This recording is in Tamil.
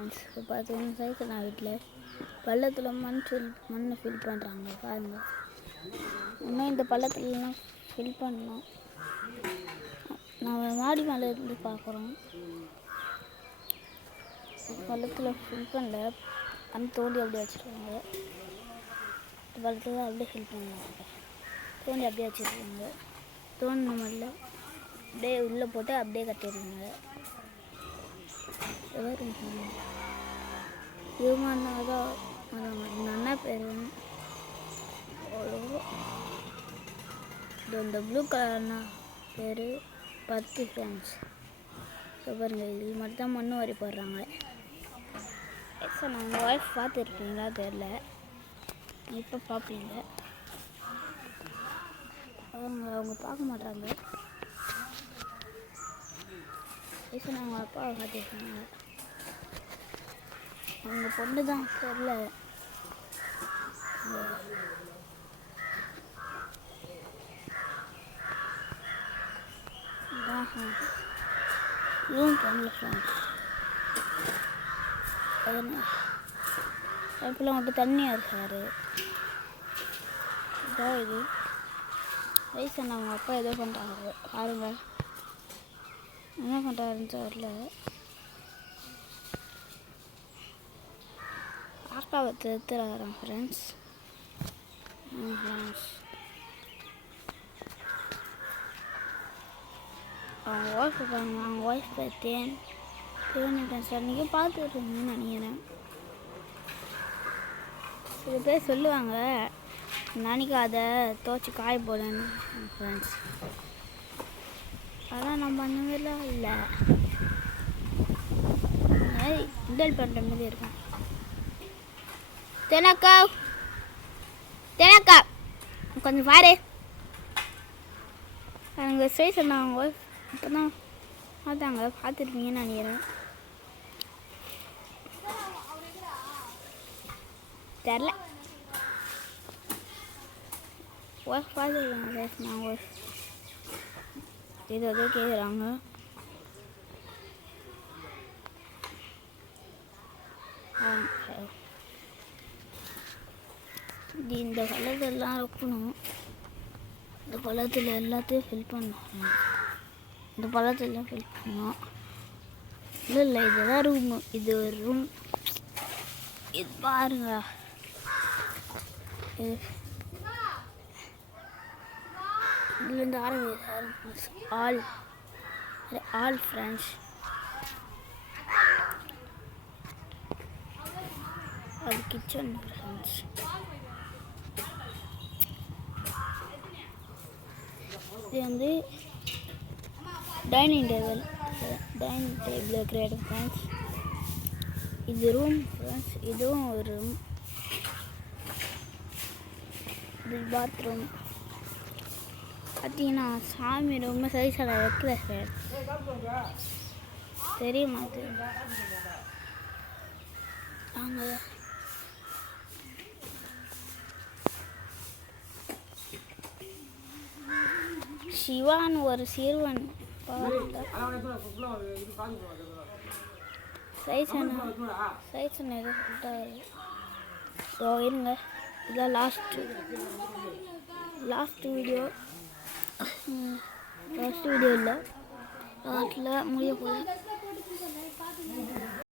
ஃப்ரெண்ட்ஸ். இப்போ பார்த்தீங்கன்னா சைக்கிள் நான் வீட்டில் பள்ளத்தில் மண்ணை ஃபில் பண்ணுறாங்க பாருங்கள். இன்னும் இந்த பள்ளத்துலலாம் ஃபில் பண்ணணும். நான் மாடி மேலே இருந்து பார்க்குறோம். பள்ளத்தில் ஃபில் பண்ணல, அந்த தோண்டி அப்படியே வச்சுருக்காங்க. பள்ளத்தில் தான் அப்படியே ஃபில் பண்ணுவாங்க. தோண்டி அப்படியே வச்சுருக்காங்க. தோண்டின மண்ணில் அப்படியே உள்ளே போட்டு அப்படியே கட்டிடுறாங்க. இவங்க தான் அண்ணா பேர் இந்த ப்ளூ கலர்னா பேர் 10 ஃப்ரெண்ட்ஸ். ஸோ பாருங்கள், இது மட்டும் தான் மண்ணு வாரி போடுறாங்க. சார் நான் உங்கள் ஒய்ஃப் பார்த்துருக்கீங்களா தெரில, இப்போ பார்ப்பீங்க. அவங்க பார்க்க மாட்டாங்க. சார் நான் அவங்க அப்பாவை பார்த்துருக்கீங்க. அவங்க பொண்ணு தான் தெரில. ரூம் பண்ணல ஃப்ரெண்ட்ஸ். அதுக்குள்ள மட்டும் தண்ணியாக இருக்காரு. இதான் இது வயசான அவங்க அப்பா ஏதோ பண்ணுறாங்க பாருங்க. என்ன பண்ணுறாருன்னு தெரியல. ஆக்காவை திருத்துறாராம் ஃப்ரெண்ட்ஸ். அவங்க ஒய்ஃப் பாருங்க. அவங்க ஒய்ஃப் தேன் சார் நீங்கள் பார்த்துருக்கீங்கன்னு நினைக்கிறேன். சில பேர் சொல்லுவாங்க நாளைக்கு அதை துவைச்சி காய போடன்னு ஃப்ரெண்ட்ஸ். ஆனால் நம்ம அந்த மாதிரிலாம் இல்லை, இண்டல் பண்ணுற மாதிரி இருக்கும். தெனக்கா கொஞ்சம் பாரு. அவங்க ஸ்டே சொன்னாங்க ஒய்ஃப் இப்போ தான் பார்த்தாங்க, பார்த்துருப்பீங்கன்னு நினைக்கிறேன். தெரில ஒய்ஃப் பார்த்துருக்காங்க. நான் ஒய்ஃப் ஏதோ கேட்குறாங்க. இந்த பள்ளத்தெல்லாம் இருக்கணும். இந்த பள்ளத்தில் எல்லாத்தையும் ஃபில் பண்ணணும். இந்த பள்ளத்தெல்லாம் ஃபில் பண்ணணும். இல்லை இதுதான் ரூமு. இது ஒரு ரூம். இது பாருங்க. இதுலேருந்து ஆல் ஃப்ரெண்ட்ஸ். அது கிச்சன் ஃப்ரெண்ட்ஸ். இது வந்து டைனிங் டேபிள் இருக்கிற இடம் ஃப்ரெண்ட்ஸ். இது ரூம் ஃப்ரெண்ட்ஸ். இதுவும் ஒரு ரூம். இது பாத்ரூம். பார்த்தீங்கன்னா சாமி ரொம்ப சைஸாக வைக்கல சார், தெரியுமா? நாங்கள் சிவான் ஒரு சிறுவன் சைஸன் எதோ சொல்லிட்டாரு. ஸோ இருங்க, இதான் லாஸ்ட் வீடியோ இல்லை, லாஸ்ட்டில் முடிய போகுது.